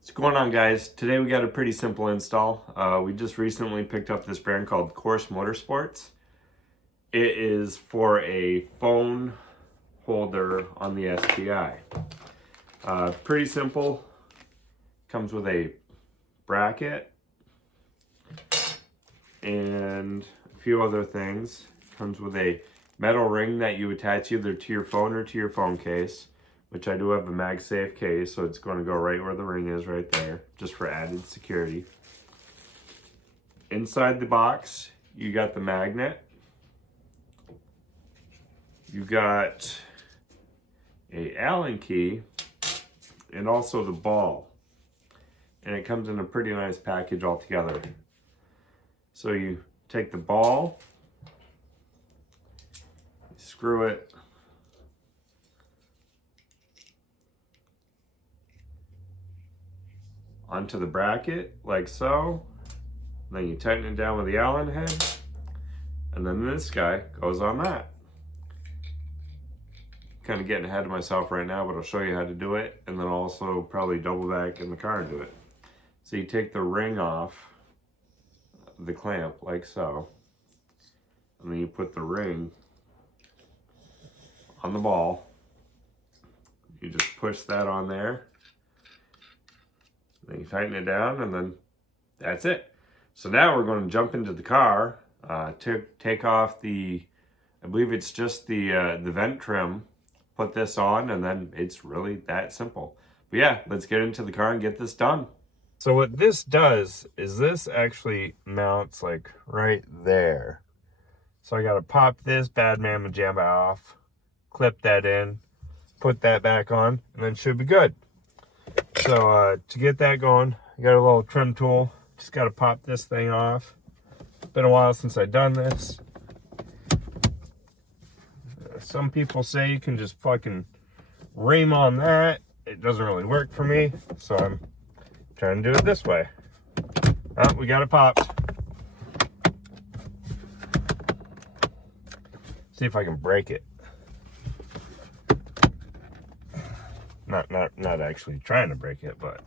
What's going on, guys? Today we got a pretty simple install. We just recently picked up this brand called Motorsports. It is for a phone holder on the STI. Pretty simple. Comes with a bracket and a few other things. Comes with a metal ring that you attach either to your phone or to your phone case, which I do have a MagSafe case, so it's going to go right where the ring is right there, just for added security. Inside the box, you got the magnet. You got a Allen key and also the ball. And it comes in a pretty nice package altogether. So you take the ball, screw it onto the bracket like so. Then you tighten it down with the Allen head, and then this guy goes on that. Kind of getting ahead of myself right now, but I'll show you how to do it, and then also probably double back in the car and do it. So you take the ring off the clamp like so, and then you put the ring on the ball. You just push that on there. Then you tighten it down, and then that's it. So now we're going to jump into the car, take off the, I believe it's just the vent trim, put this on, and then it's really that simple. But yeah, let's get into the car and get this done. So what this does is this actually mounts like right there. So I got to pop this bad mamma jamma off, clip that in, put that back on, and then should be good. So to get that going, I got a little trim tool. Just got to pop this thing off. Been a while since I've done this. Some people say you can just fucking ream on that. It doesn't really work for me, so I'm trying to do it this way. Oh, we got it popped. See if I can break it. Not actually trying to break it, but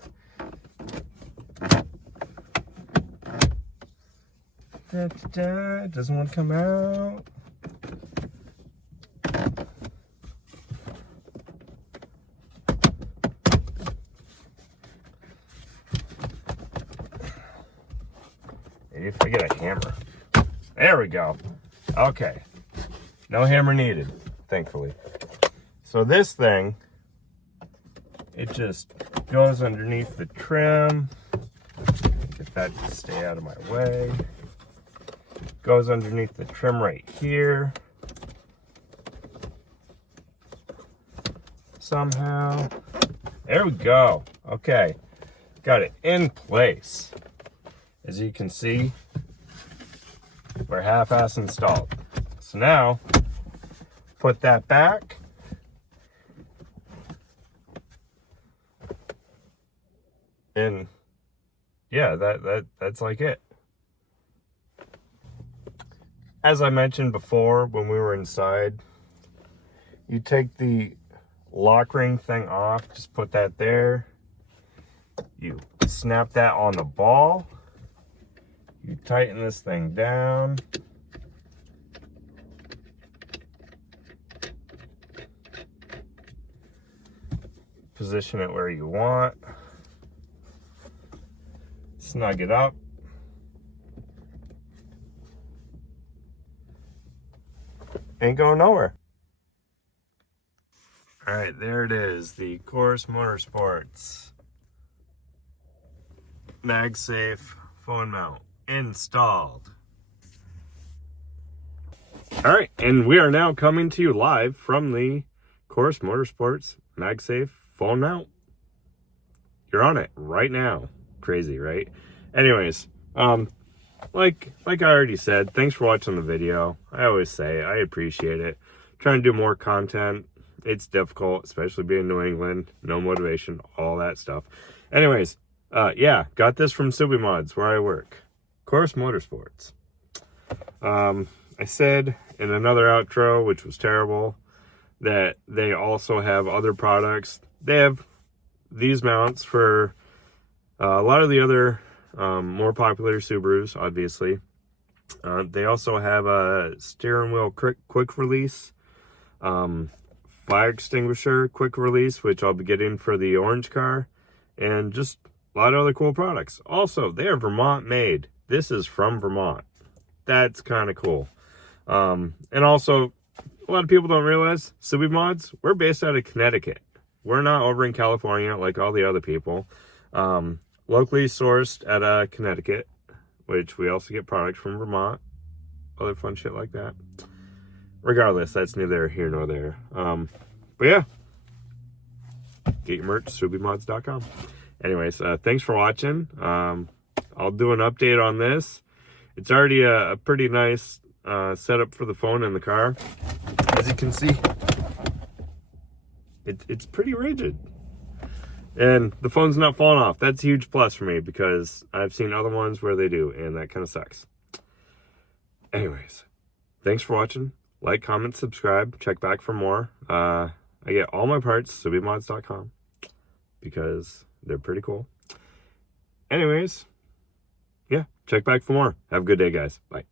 it doesn't want to come out. Maybe if I get a hammer. There we go. Okay. No hammer needed, thankfully. So this thing, it just goes underneath the trim. Get that to stay out of my way. Goes underneath the trim right here. Somehow. There we go. Okay. Got it in place. As you can see, we're half-ass installed. So now, put that back. And yeah, that's like it. As I mentioned before, when we were inside, you take the lock ring thing off, just put that there. You snap that on the ball. You tighten this thing down. Position it where you want. Snug it up. Ain't going nowhere. All right, there it is, the Motorsports MagSafe phone mount installed. All right, and we are now coming to you live from the Motorsports MagSafe phone mount. You're on it right now. Crazy, right? Anyways, like I already said, thanks for watching the video. I always say I appreciate it. Trying to do more content. It's difficult, especially being in New England, no motivation, all that stuff. Anyways, yeah, got this from Subaru where I work. Motorsports. I said in another outro, which was terrible, that they also have other products. They have these mounts for A lot of the other more popular Subarus, obviously. They also have a steering wheel quick release, fire extinguisher quick release, which I'll be getting for the orange car, and just a lot of other cool products. Also, they are Vermont made. This is from Vermont. That's kind of cool. And also, a lot of people don't realize, Subi we're based out of Connecticut. We're not over in California like all the other people. Locally sourced at Connecticut, which we also get products from Vermont. Other fun shit like that. Regardless, that's neither here nor there. But yeah, get your merch, subimods.com. Anyways, thanks for watching. I'll do an update on this. It's already a pretty nice setup for the phone in the car. As you can see, it's pretty rigid. And the phone's not falling off. That's a huge plus for me because I've seen other ones where they do, and that kind of sucks. Anyways, thanks for watching. Like, comment, subscribe. Check back for more. I get all my parts, subimods.com, because they're pretty cool. Anyways, yeah, check back for more. Have a good day, guys. Bye.